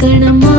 கணமா